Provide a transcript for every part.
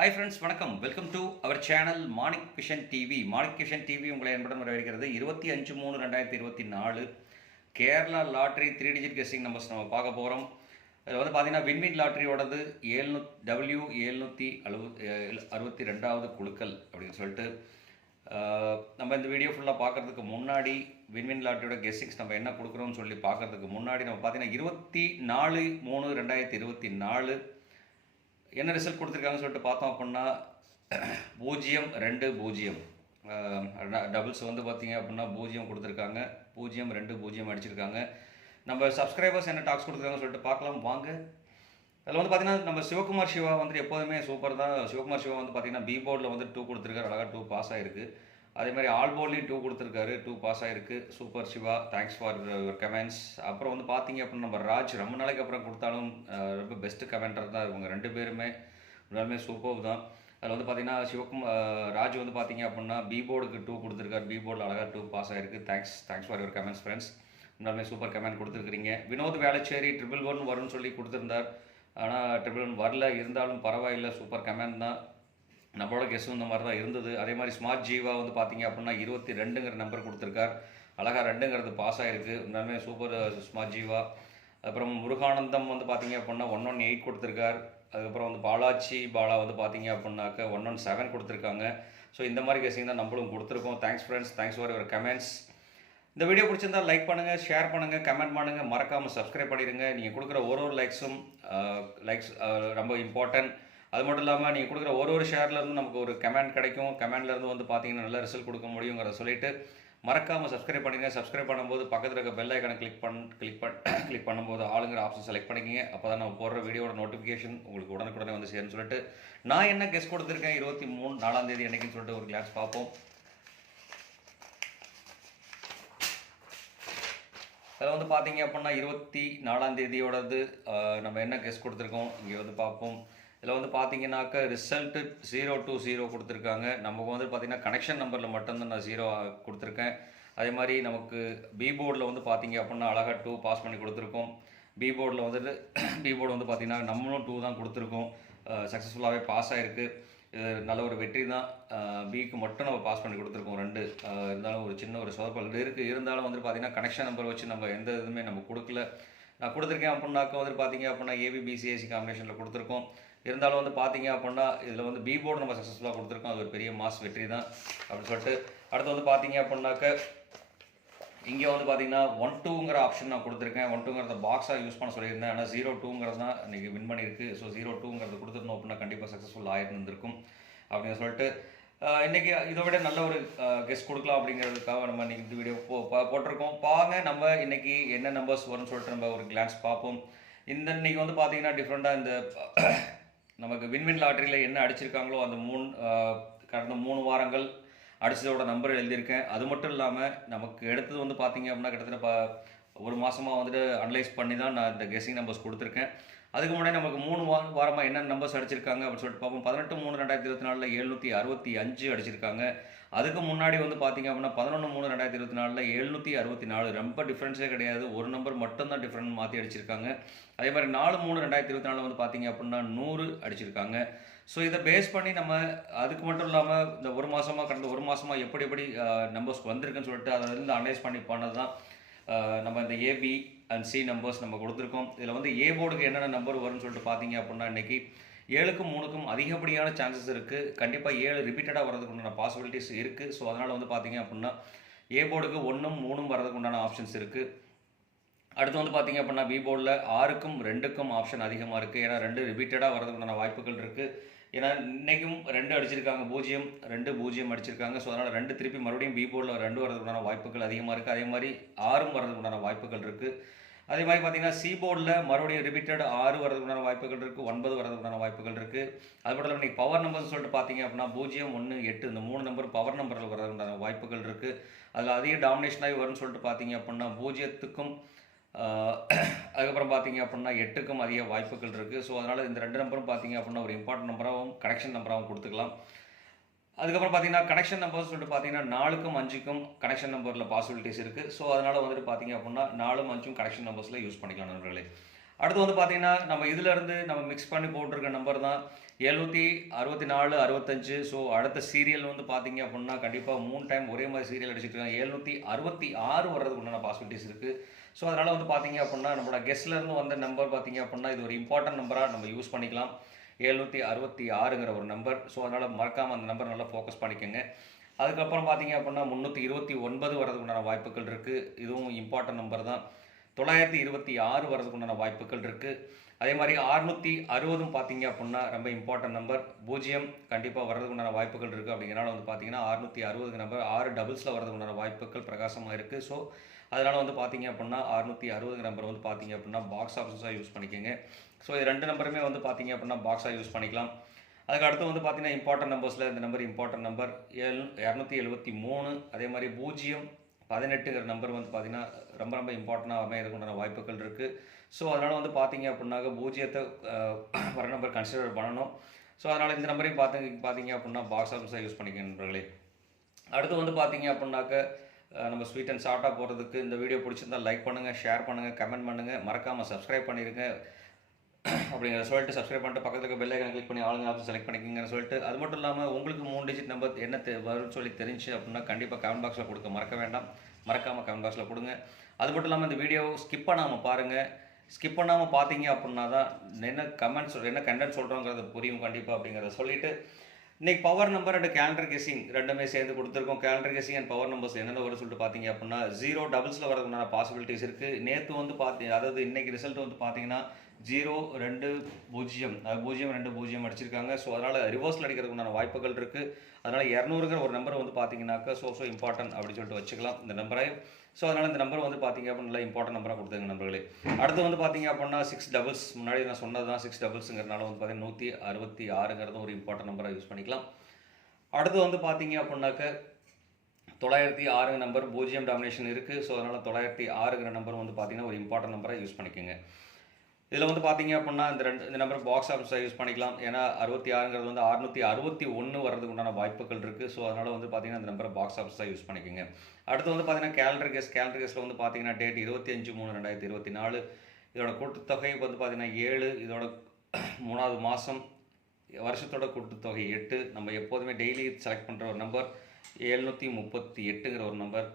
Hi friends, வணக்கம். Welcome to our channel Manik vision TV. Manik vision TV உங்களை என்புடன் வரவேற்கிறது. 25/3/2024 Kerala lottery 3 digit guessing numbers நம்ம பார்க்க போகிறோம். அதில் வந்து பார்த்தீங்கன்னா வின்வின் லாட்ரியோடது 762வது குழுக்கள் அப்படின்னு சொல்லிட்டு நம்ம இந்த வீடியோ ஃபுல்லாக பார்க்குறதுக்கு முன்னாடி வின்வின் லாட்ரியோட கெஸ்டிங்ஸ் நம்ம என்ன கொடுக்குறோம்னு சொல்லி பார்க்குறதுக்கு முன்னாடி நம்ம பார்த்தீங்கன்னா 24/3/2024 என்ன ரிசல்ட் கொடுத்துருக்காங்கன்னு சொல்லிட்டு பார்த்தோம் அப்படின்னா 0-2-0 டபுள்ஸ் வந்து பார்த்தீங்க அப்படின்னா 0 கொடுத்துருக்காங்க, 0-2-0 அடிச்சிருக்காங்க. நம்ம சப்ஸ்கிரைபர்ஸ் என்ன டாக்ஸ் கொடுத்துருக்காங்கன்னு சொல்லிட்டு பார்க்கலாம் வாங்க. அதில் வந்து பார்த்தீங்கன்னா நம்ம சிவகுமார் சிவா வந்துட்டு எப்போதுமே சூப்பர் தான். சிவகுமார் சிவா வந்து பார்த்தீங்கன்னா பி போர்டில் வந்து 2 கொடுத்துருக்காரு, அழகாக 2 பாஸ் ஆகிருக்கு. அதே மாதிரி ஆல் போர்ட்லேயும் 2 கொடுத்துருக்காரு, 2 பாஸ் ஆகிருக்கு. Super Siva, thanks for your comments. அப்புறம் வந்து பார்த்தீங்க அப்படின்னா நம்ம ராஜ் ரொம்ப நாளைக்கு அப்புறம் கொடுத்தாலும் ரொம்ப பெஸ்ட்டு கமெண்டர் தான் இவங்க 2 பேருமே எல்லாருமே சூப்பர் தான். அதில் வந்து பார்த்தீங்கன்னா ராஜ் வந்து பார்த்தீங்க அப்படின்னா பி போர்டுக்கு 2 கொடுத்துருக்காரு, பி போர்டில் அழகாக 2 பாஸ் ஆகிருக்கு. Thanks for your comments friends. எல்லாருமே சூப்பர் கமெண்ட் கொடுத்துருக்குறீங்க. வினோத் வேளச்சேரி 111 வரும்னு சொல்லி கொடுத்துருந்தார், ஆனால் 111 வரல, இருந்தாலும் பரவாயில்லை, சூப்பர் கமெண்ட் தான். நம்மளோட கெஸ்ஸும் இந்த மாதிரி தான் இருந்தது. அதே மாதிரி ஸ்மார்ட் ஜீவா வந்து பார்த்தீங்க அப்படின்னா 22ங்கிற நம்பர் கொடுத்துருக்கார், அழகாக 2ங்கிறது பாஸ் ஆகிருக்கு. எல்லாமே சூப்பர் ஸ்மார்ட் ஜீவா. அப்புறம் முருகானந்தம் வந்து பார்த்தீங்க அப்படின்னா 118 கொடுத்துருக்கார். அதுக்கப்புறம் வந்து பாலா வந்து பார்த்தீங்க அப்படின்னாக்க 117 கொடுத்துருக்காங்க. ஸோ இந்த மாதிரி கெஸ்ஸிங் தான் நம்மளும் கொடுத்துருக்கோம். Thanks friends, thanks for your comments. இந்த வீடியோ பிடிச்சிருந்தால் லைக் பண்ணுங்கள், ஷேர் பண்ணுங்கள், கமெண்ட் பண்ணுங்கள், மறக்காமல் சப்ஸ்கிரைப் பண்ணிடுங்க. நீங்கள் கொடுக்குற ஒரு லைக்ஸும் ரொம்ப இம்பார்ட்டன்ட். அது மட்டும் இல்லாமல் நீங்கள் கொடுக்குற ஒரு ஷேர்லேருந்து நமக்கு ஒரு கமெண்ட் கிடைக்கும், கமெண்ட்லேருந்து வந்து பார்த்தீங்கன்னா நல்ல ரிசல்ட் கொடுக்க முடியுங்கிறத சொல்லிட்டு மறக்காமல் சப்ஸ்கிரைப் பண்ணிடுங்க. சப்ஸ்கிரைப் பண்ணும்போது பக்கத்தில் இருக்க பெல் ஐக்கானை கிளிக் பண்ணும்போது ஆளுங்கிற ஆப்ஷன் செலக்ட் பண்ணிக்கிங்க. அப்போ தான் நம்ம போடுற வீடியோட நோட்டிஃபிகேஷன் உங்களுக்கு உடனுக்குடனே வந்து சேருன்னு சொல்லிட்டு நான் என்ன கெஸ் கொடுத்துருக்கேன் 23/4 என்னைக்குன்னு சொல்லிட்டு ஒரு கிளாஸ் பார்ப்போம். அதில் வந்து பார்த்தீங்க அப்படின்னா 24 நம்ம என்ன கெஸ் கொடுத்துருக்கோம் இங்கே வந்து பார்ப்போம். இதில் வந்து பார்த்தீங்கன்னாக்க ரிசல்ட்டு 0-0 கொடுத்துருக்காங்க. நமக்கு வந்து பார்த்திங்கன்னா கனெக்ஷன் நம்பரில் மட்டும்தான் நான் 0 கொடுத்துருக்கேன். அதே மாதிரி நமக்கு பி போர்டில் வந்து பார்த்தீங்க அப்படின்னா அழகாக 2 பாஸ் பண்ணி கொடுத்துருக்கோம். பி போர்டு வந்து பார்த்திங்கன்னா நம்மளும் 2 தான் கொடுத்துருக்கோம், சக்ஸஸ்ஃபுல்லாகவே பாஸ் ஆகிருக்கு. நல்ல ஒரு வெற்றி தான். பிக்கு மட்டும் நம்ம பாஸ் பண்ணி கொடுத்துருக்கோம் 2. இருந்தாலும் ஒரு சின்ன ஒரு சொதப்பல் இருக்குது. இருந்தாலும் வந்து பார்த்திங்கன்னா கனெக்ஷன் நம்பர் வச்சு நம்ம எந்த இதுவுமே நம்ம கொடுக்கல. நான் கொடுத்துருக்கேன் அப்படின்னாக்க வந்து பார்த்தீங்க அப்படின்னா ஏபிபிசிஏசி காம்பினேஷனில் கொடுத்துருக்கோம். இருந்தாலும் வந்து பார்த்தீங்க அப்படின்னா இதில் வந்து பி போர்டு நம்ம சக்ஸஸ்ஃபுல்லாக கொடுத்துருக்கோம். அது ஒரு பெரிய மாஸ் வெற்றி தான் அப்படின்னு சொல்லிட்டு அடுத்து வந்து பார்த்தீங்க அப்படின்னாக்க இங்கே வந்து பார்த்தீங்கன்னா 1-2ங்கிற ஆப்ஷன் நான் கொடுத்துருக்கேன். 1-2ங்கிறத பாக்ஸாக யூஸ் பண்ண சொல்லியிருந்தேன், ஆனால் 0-2ங்கிறது தான் இன்றைக்கி வின் பண்ணியிருக்கு. ஸோ 0-2ங்கிறது கொடுத்துருந்தோம் அப்படின்னா கண்டிப்பாக சக்ஸஸ்ஃபுல் ஆகிருந்திருக்கும் அப்படின்னு சொல்லிட்டு இன்றைக்கி இதை விட நல்ல ஒரு கெஸ்ட் கொடுக்கலாம் அப்படிங்கிறதுக்காக நம்ம இன்றைக்கி இந்த வீடியோ போட்டிருக்கோம். பாருங்க நம்ம இன்றைக்கி என்ன நம்பர்ஸ் வரும்னு சொல்லிட்டு நம்ம ஒரு கிளான்ஸ் பார்ப்போம். இன்றைக்கி வந்து பார்த்தீங்கன்னா டிஃப்ரெண்ட்டாக இந்த நமக்கு வின்வின் லாட்ரியில் என்ன அடிச்சிருக்காங்களோ அந்த கடந்த 3 வாரங்கள் அடித்ததோட நம்பர் எழுதியிருக்கேன். அது மட்டும் இல்லாமல் நமக்கு எடுத்தது வந்து பார்த்தீங்க அப்படின்னா கிட்டத்தட்ட ஒரு மாதமாக வந்துட்டு அனலைஸ் பண்ணி தான் நான் இந்த கெஸ்ஸிங் நம்பர்ஸ் கொடுத்துருக்கேன். அதுக்கு முன்னாடி நமக்கு 3 வாரமாக என்ன நம்பர்ஸ் அடிச்சிருக்காங்க அப்படின்னு சொல்லிட்டு பார்ப்போம். 18/3/2024 765 அடிச்சிருக்காங்க. அதுக்கு முன்னாடி வந்து பார்த்தீங்க அப்படின்னா 11/3/2024 764. ரொம்ப டிஃப்ரென்ஸே கிடையாது, ஒரு நம்பர் மட்டும்தான் டிஃப்ரெண்ட் மாற்றி அடிச்சிருக்காங்க. அதே மாதிரி 4/3/2024 வந்து பார்த்தீங்க அப்படின்னா 100 அடிச்சிருக்காங்க. ஸோ இதை பேஸ் பண்ணி நம்ம அதுக்கு மட்டும் இல்லாமல் இந்த கடந்த ஒரு மாதமாக எப்படி நம்பர்ஸ் வந்திருக்குன்னு சொல்லிட்டு அதை வந்து அனலைஸ் பண்ணி பண்ணது தான் நம்ம இந்த ஏபி அண்ட் சி நம்பர்ஸ் நம்ம கொடுத்துருக்கோம். இதில் வந்து ஏ போர்டுக்கு என்னென்ன நம்பர் வரும்னு சொல்லிட்டு பார்த்தீங்க அப்படின்னா இன்றைக்கி 7க்கும் 3க்கும் அதிகப்படியான சான்சஸ் இருக்குது. கண்டிப்பாக 7 ரிப்பீட்டடாக வரதுக்கு உண்டான பாசிபிலிட்டிஸ் இருக்குது. ஸோ அதனால் வந்து பார்த்தீங்க அப்படின்னா ஏ போர்டுக்கு 1ம் 3ம் வரதுக்கு உண்டான ஆப்ஷன்ஸ் இருக்குது. அடுத்து வந்து பார்த்தீங்க அப்படின்னா பி போர்டில் 6க்கும் 2க்கும் ஆப்ஷன் அதிகமாக இருக்குது. ஏன்னா 2 ரிப்பீட்டடாக வரதுக்கு உண்டான வாய்ப்புகள் இருக்குது. ஏன்னா இன்றைக்கும் 2 அடிச்சிருக்காங்க, 0-2-0 அடிச்சிருக்காங்க. ஸோ அதனால் 2 திருப்பி மறுபடியும் பி போர்டில் 2 வரதுக்கு உண்டான வாய்ப்புகள் அதிகமாக இருக்குது. அதே மாதிரி 6ம் வரதுக்கு உண்டான வாய்ப்புகள் இருக்குது. அதே மாதிரி பார்த்தீங்கன்னா சி போர்டில் மறுபடியும் ரிப்பீட்டட் 6 வரதுக்கு உண்டான வாய்ப்புகள் இருக்குது, 9 வரதுக்கு உண்டான வாய்ப்புகள் இருக்குது. அது மட்டும் இல்லாமல் இன்றைக்கி பவர் நம்பர்னு சொல்லிட்டு பார்த்தீங்க அப்படின்னா 0, 1, 8 இந்த 3 நம்பர் பவர் நம்பரில் வரதுக்கு உண்டான வாய்ப்புகள் இருக்குது. அதில் அதிக டாமினேஷனாகி வரும்னு சொல்லிட்டு பார்த்தீங்க அப்படின்னா 0க்கும் அதுக்கப்புறம் பார்த்தீங்க அப்படின்னா 8க்கும் அதிக வாய்ப்புகள் இருக்குது. ஸோ அதனால் இந்த 2 நம்பரும் பார்த்தீங்க அப்படின்னா ஒரு இம்பார்ட்டன்ட் நம்பராகவும் கனெக்ஷன் நம்பராகவும் கொடுத்துக்கலாம். அதுக்கப்புறம் பார்த்தீங்கன்னா கனெக்ஷன் நம்பர்ஸ் சொல்லிட்டு பார்த்தீங்கன்னா 4க்கும் 5க்கும் கனெக்ஷன் நம்பரில் பாசிபிலிட்டிஸ் இருக்குது. ஸோ அதனால் வந்துட்டு பார்த்தீங்க அப்படின்னா 4ம் 5ம் கனெக்ஷன் நம்பர்ஸில் யூஸ் பண்ணிக்கலாம் நண்பர்களே. அடுத்து வந்து பார்த்தீங்கன்னா நம்ம இதிலேருந்து நம்ம மிக்ஸ் பண்ணி போட்டிருக்க நம்பர் தான் 764 65. ஸோ அடுத்த சீரியல் வந்து பார்த்தீங்க அப்படின்னா கண்டிப்பாக 3 டைம் ஒரே மாதிரி சீரியல் அடிச்சுட்டு இருக்காங்க. 766 வர்றதுக்கு உண்டான பாசிபிலிட்டிஸ் இருக்குது. ஸோ அதனால் வந்து பார்த்தீங்க அப்படின்னா நம்மளோட கெஸ்ட்லேருந்து வந்த நம்பர் பார்த்தீங்க அப்படின்னா இது ஒரு இம்பார்ட்டன்ட் நம்பராக நம்ம யூஸ் பண்ணிக்கலாம். 766ங்கிற ஒரு நம்பர். ஸோ அதனால் மறக்காமல் அந்த நம்பர் நல்லா ஃபோக்கஸ் பண்ணிக்கோங்க. அதுக்கப்புறம் பார்த்தீங்க அப்படின்னா 329 வர்றதுக்கு உண்டான வாய்ப்புகள் இருக்குது. இதுவும் இம்பார்ட்டன்ட் நம்பர் தான். 926 வர்றதுக்கு உண்டான வாய்ப்புகள் இருக்குது. அதே மாதிரி 660 பார்த்தீங்க அப்படின்னா ரொம்ப இம்பார்ட்டன்ட் நம்பர். 0 கண்டிப்பாக வர்றதுக்கு உண்டான வாய்ப்புகள் இருக்குது. அப்படிங்கிறனால வந்து பார்த்தீங்கன்னா 660 நம்பர் 6 டபுள்ஸில் வர்றதுக்கு உண்டான வாய்ப்புகள் பிரகாசமாக இருக்குது. ஸோ அதனால் வந்து பார்த்தீங்க அப்படின்னா 660 நம்பர் வந்து பார்த்தீங்க அப்படின்னா பாக்ஸ் ஆஃபீஸாக யூஸ் பண்ணிக்கோங்க. ஸோ இது 2 நம்பருமே வந்து பார்த்தீங்க அப்படின்னா பாக்ஸாக யூஸ் பண்ணிக்கலாம். அதுக்கு அடுத்து வந்து பார்த்தீங்கன்னா இம்பார்ட்டன்ட் நம்பர்ஸில் இந்த நம்பர் இம்பார்ட்டன்ட் நம்பர் 273. அதே மாதிரி 018ங்கிற நம்பர் வந்து பார்த்தீங்கன்னா ரொம்ப ரொம்ப இம்பார்ட்டண்டாக அமையறதுக்கு உண்டான வாய்ப்புகள் இருக்குது. ஸோ அதனால் வந்து பார்த்தீங்க அப்படின்னாக்க 0 வர நம்பர் கன்சிடர் பண்ணணும். ஸோ அதனால் இந்த நம்பரையும் பார்த்தீங்க அப்படின்னா பாக்ஸ் ஆஃபீஸாக யூஸ் பண்ணிக்க நண்பர்களே. அடுத்து வந்து பார்த்தீங்க அப்படின்னாக்க நம்ம ஸ்வீட் அண்ட் ஷார்ட்டாக போகிறதுக்கு இந்த வீடியோ பிடிச்சிருந்தால் லைக் பண்ணுங்கள், ஷேர் பண்ணுங்கள், கமெண்ட் பண்ணுங்கள், மறக்காமல் சப்ஸ்கிரைப் பண்ணிடுங்க அப்படிங்கிற சொல்லிட்டு சப்ஸ்கிரைப் பண்ணிட்டு பக்கத்தில் இருக்க பெல் ஐக்கானை கிளிக் பண்ணி ஆளுங்க ஆப்ஷன் செலக்ட் பண்ணிக்கிங்கன்னு சொல்லிட்டு, அது மட்டும் இல்லாமல் உங்களுக்கு 3 டிஜிட் நம்பர் என்ன வரும்னு சொல்லி தெரிஞ்சு அப்படின்னா கண்டிப்பாக கமெண்ட் பாக்ஸில் கொடுக்க மறக்க வேண்டாம். மறக்காமல் கமெண்ட் பாக்ஸில் கொடுங்க. அது மட்டும் இல்லாமல் இந்த வீடியோ ஸ்கிப் பண்ணாமல் பாருங்கள். ஸ்கிப் பண்ணாமல் பார்த்தீங்க அப்படின்னா தான் என்ன கண்டென்ட் சொல்கிறோங்கிறது புரியும் கண்டிப்பாக அப்படிங்கிறத சொல்லிவிட்டு, இன்றைக்கி power number and calendar guessing ரெண்டுமே சேர்ந்து கொடுத்துருக்கோம். Calendar guessing and power numbers என்னென்ன வரும் சொல்லிட்டு பார்த்தீங்க அப்படின்னா 0 டபுள்ஸில் வரதுக்குண்டான பாசிபிலிட்டிஸ் இருக்குது. நேற்று வந்து அதாவது இன்றைக்கி ரிசல்ட் வந்து பார்த்தீங்கன்னா 0 2 0 அது 0 2 0 அடிச்சிருக்காங்க. ஸோ அதனால் ரிவர்ஸில் அடிக்கிறதுக்கு உண்டான வாய்ப்புகள் இருக்குது. அதனால் 200ங்கிற ஒரு நம்பர் வந்து பார்த்தீங்கன்னாக்கா ஸோ இம்பார்ட்டன்ட் அப்படின்னு சொல்லிட்டு வச்சுக்கலாம் இந்த நம்பரை. ஸோ அதனால் இந்த நம்பர் வந்து பார்த்தீங்க அப்படின்னா நல்லா இம்பார்ட்டன்ட் நம்பராக கொடுத்துருங்க நம்பர்களே. அடுத்து வந்து பார்த்தீங்க அப்படின்னா 6 டபுள்ஸ் முன்னாடி நான் சொன்னது தான் 6 டபுள்ஸுங்கிறனால வந்து பார்த்தீங்கன்னா 166ங்கிறது ஒரு இம்பார்ட்டன்ட் நம்பராக யூஸ் பண்ணிக்கலாம். அடுத்து வந்து பார்த்தீங்க அப்படின்னாக்க 906 நம்பர் 0 டாமினேஷன் இருக்குது. ஸோ அதனால் 906ங்கிற நம்பர் வந்து பார்த்தீங்கன்னா ஒரு இம்பார்ட்டன்ட் நம்பராக யூஸ் பண்ணிக்கோங்க. இதில் வந்து பார்த்தீங்க அப்படின்னா இந்த நம்பர் பாக்ஸ் ஆஃபீஸாக யூஸ் பண்ணிக்கலாம். ஏன்னா 66ங்கிறது வந்து 661 வர்றதுக்கு உண்டான வாய்ப்புகள் இருக்குது. ஸோ அதனால் வந்து பார்த்தீங்கன்னா இந்த நம்பரை பாக்ஸ் ஆஃபீஸாக யூஸ் பண்ணிக்கோங்க. அடுத்து வந்து பார்த்தீங்கன்னா கேலண்டர் கேஸில் வந்து பார்த்தீங்கன்னா டேட் 25/3/2024. இதோட கூட்டுத்தொகை வந்து பார்த்தீங்கன்னா 7. இதோட 3வது மாதம். வருஷத்தோட கூட்டுத்தொகை 8. நம்ம எப்போதுமே டெய்லி செலக்ட் பண்ணுற ஒரு நம்பர் 738ங்கிற ஒரு நம்பர்.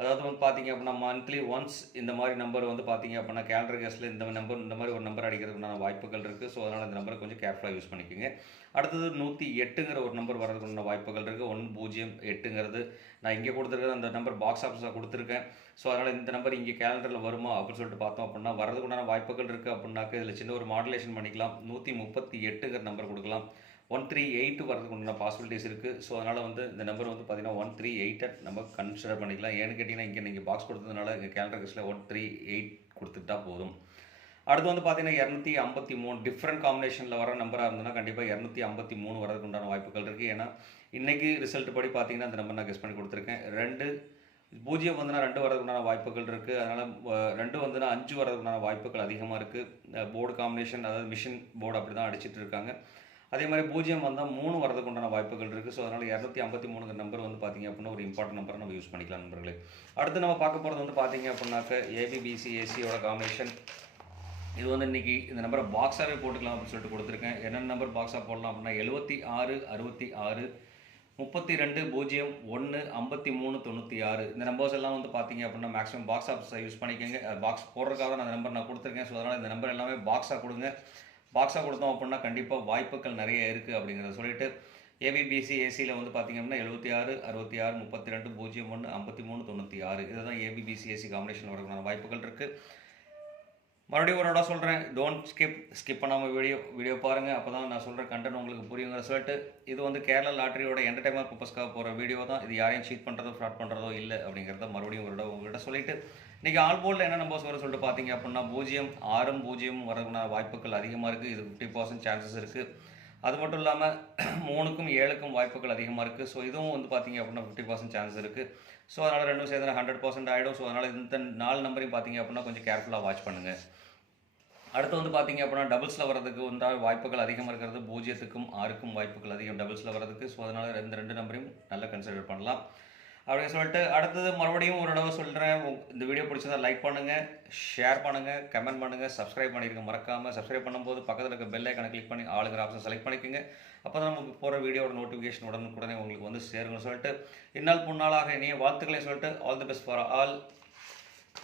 அதாவது வந்து பார்த்தீங்க அப்படின்னா மந்த்லி ஒன்ஸ் இந்த மாதிரி நம்பர் வந்து பார்த்தீங்க அப்படின்னா கேலண்டர் கேஸில் இந்த மாதிரி ஒரு நம்பர் அடிக்கிறதுக்குண்டான வாய்ப்புகள் இருக்குது. ஸோ அதனால் இந்த நம்பரை கொஞ்சம் கேர்ஃபுல்லாக யூஸ் பண்ணிக்கோங்க. அடுத்தது 108ங்கிற ஒரு நம்பர் வரதுக்குண்டான வாய்ப்புகள் இருக்குது. 108ங்கிறது நான் இங்கே கொடுத்துருக்கேன். அந்த நம்பர் பாக்ஸ் ஆஃபீஸாக கொடுத்துருக்கேன். ஸோ அதனால் இந்த நம்பர் இங்கே கேலண்டரில் வருமா அப்படின்னு சொல்லிட்டு பார்த்தோம் அப்படின்னா வரதுக்குண்டான வாய்ப்புகள் இருக்குது. அப்படின்னாக்க இதில் சின்ன ஒரு மாடுலேஷன் பண்ணிக்கலாம். 138ங்கிற நம்பர் கொடுக்கலாம். 138 வரதுக்கு உண்டான பாசிபிலிட்டிஸ் இருக்குது. ஸோ அதனால் வந்து இந்த நம்பர் வந்து பார்த்தீங்கன்னா 138 நம்ம கன்சிடர் பண்ணிக்கலாம். ஏன்னு கேட்டிங்கன்னா இங்கே நீங்கள் பாக்ஸ் கொடுத்ததுனால இங்கே கேலண்டர் கேஸில் 138 கொடுத்துட்டா போதும். அடுத்து வந்து பார்த்தீங்கன்னா 253 டிஃப்ரெண்ட் காம்பினேஷனில் வர நம்பராக இருந்ததுன்னா கண்டிப்பாக 253 வரதுக்கு உண்டான வாய்ப்புகள் இருக்குது. ஏன்னா இன்றைக்கி ரிசல்ட் படி பார்த்தீங்கன்னா அந்த நம்பர் நான் கெஸ் பண்ணி கொடுத்துருக்கேன். 0 வந்துன்னா 2 வரதுக்குண்டான வாய்ப்புகள் இருக்குது. அதனால் 2 வந்துன்னா 5 வரதுக்குண்டான வாய்ப்புகள் அதிகமாக இருக்குது. போர்டு காம்பினேஷன் அதாவது மிஷின் போர்டு அப்படி தான் அடிச்சிட்டு இருக்காங்க. அதே மாதிரி 0 வந்தால் 3 வரதுக்கு உண்டான வாய்ப்புகள் இருக்குது. ஸோ அதனால் 253 நம்பர் வந்து பார்த்தீங்க அப்படின்னா ஒரு இம்பார்ட்டன்ட் நம்பரை நம்ம யூஸ் பண்ணிக்கலாம் நண்பர்களே. அடுத்து நம்ம பார்க்க போகிறது வந்து பார்த்தீங்க அப்படின்னாக்க ABBCACயோட காம்பினேஷன். இது வந்து இன்றைக்கி இந்த நம்பரை பாக்ஸாகவே போட்டுக்கலாம் அப்படின்னு சொல்லிட்டு கொடுத்துருக்கேன். என்னென்ன நம்பர் பாக்ஸாக போடலாம் அப்படின்னா 76 66 32 0 1 53 96 இந்த நம்பர்ஸ் எல்லாம் வந்து பார்த்தீங்க அப்படின்னா மேக்ஸிமம் பாக்ஸ் ஆஃபீஸாக யூஸ் பண்ணிக்கோங்க. பாக்ஸ் போடுறதுக்காக தான் அந்த நம்பர் நான் கொடுத்துருக்கேன். ஸோ அதனால் இந்த நம்பர் எல்லாமே பாக்ஸாக கொடுங்க. பாக்ஸாக கொடுத்தோம் அப்படின்னா கண்டிப்பாக வாய்ப்புகள் நிறைய இருக்குது அப்படிங்கிறத சொல்லிட்டு ABBCACயில் வந்து பார்த்திங்க அப்படின்னா 76 66 32 01 53 96 இதுதான் ABBCAC காம்பினேஷன் வரதுக்கான வாய்ப்புகள் இருக்குது. மறுபடியும் ஒரு இடம் சொல்கிறேன், டோன்ட் ஸ்கிப் பண்ணாமல் வீடியோ பாருங்கள். அப்போ தான் நான் சொல்கிற கண்டென்ட் உங்களுக்கு புரியுங்கிற சொல்லிட்டு இது வந்து கேரளா லாட்டரியோட என்டர்டைன்மெண்ட் பர்பஸ்க்காக போகிற வீடியோ தான். இது யாரையும் சீட் பண்ணுறதோ ஃப்ராட் பண்ணுறதோ இல்லை அப்படிங்கிறத மறுபடியும் ஒரு இடம் உங்கள்கிட்ட சொல்லிவிட்டு இன்றைக்கி ஆல் போர்டில் என்ன நம்பர்ஸ் வர சொல்லிட்டு பார்த்தீங்க அப்படின்னா 0 6 0 வரதுக்குண்டான வாய்ப்புகள் அதிகமாக இருக்குது. இது 50% சான்சஸ் இருக்குது. அது மட்டும் இல்லாமல் 3க்கும் 7க்கும் வாய்ப்புகள் அதிகமாக இருக்குது. ஸோ இதுவும் வந்து பார்த்தீங்க அப்படின்னா 50% சான்ஸ் இருக்குது. ஸோ அதனால் ரெண்டும் சேர்ந்து 100% ஆகிடும். ஸோ அதனால் இந்த 4 நம்பரையும் பார்த்தீங்க அப்படின்னா கொஞ்சம் கேர்ஃபுல்லாக வாட்ச் பண்ணுங்கள். அடுத்து வந்து பார்த்தீங்க அப்படின்னா டபுள்ஸில் வரதுக்கு உண்டான வாய்ப்புகள் அதிகமாக இருக்கிறது. 0க்கும் 6க்கும் வாய்ப்புகள் அதிகம் டபுள்ஸில் வரதுக்கு. ஸோ அதனால் இந்த 2 நம்பரையும் நல்லா கன்சிடர் பண்ணலாம். அப்படின்னு சொல்லிட்டு அடுத்தது மறுபடியும் ஒரு தடவை சொல்கிறேன், இந்த வீடியோ பிடிச்சதா லைக் பண்ணுங்கள், ஷேர் பண்ணுங்கள், கமெண்ட் பண்ணுங்கள், சப்ஸ்கிரைப் பண்ணிடுங்க. மறக்காமல் சப்ஸ்கிரைப் பண்ணும்போது பக்கத்தில் இருக்க பெல் ஐக்கனை கிளிக் பண்ணி ஆளுங்கிற ஆப்ஷன் செலக்ட் பண்ணிக்கோங்க. அப்போ தான் நம்ம போகிற வீடியோட நோட்டிஃபிகேஷன் உடனே உங்களுக்கு வந்து சேருங்கன்னு சொல்லிட்டு இந்நாள் பொன்னாளாக இனிய வாழ்த்துக்களையும் சொல்லிட்டு all the best for all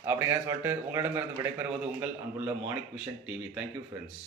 அப்படிங்கிற சொல்லிட்டு உங்களிடமிருந்து விடைபெறுவது உங்கள் அன்புள்ள Manik vision TV. Thank you friends.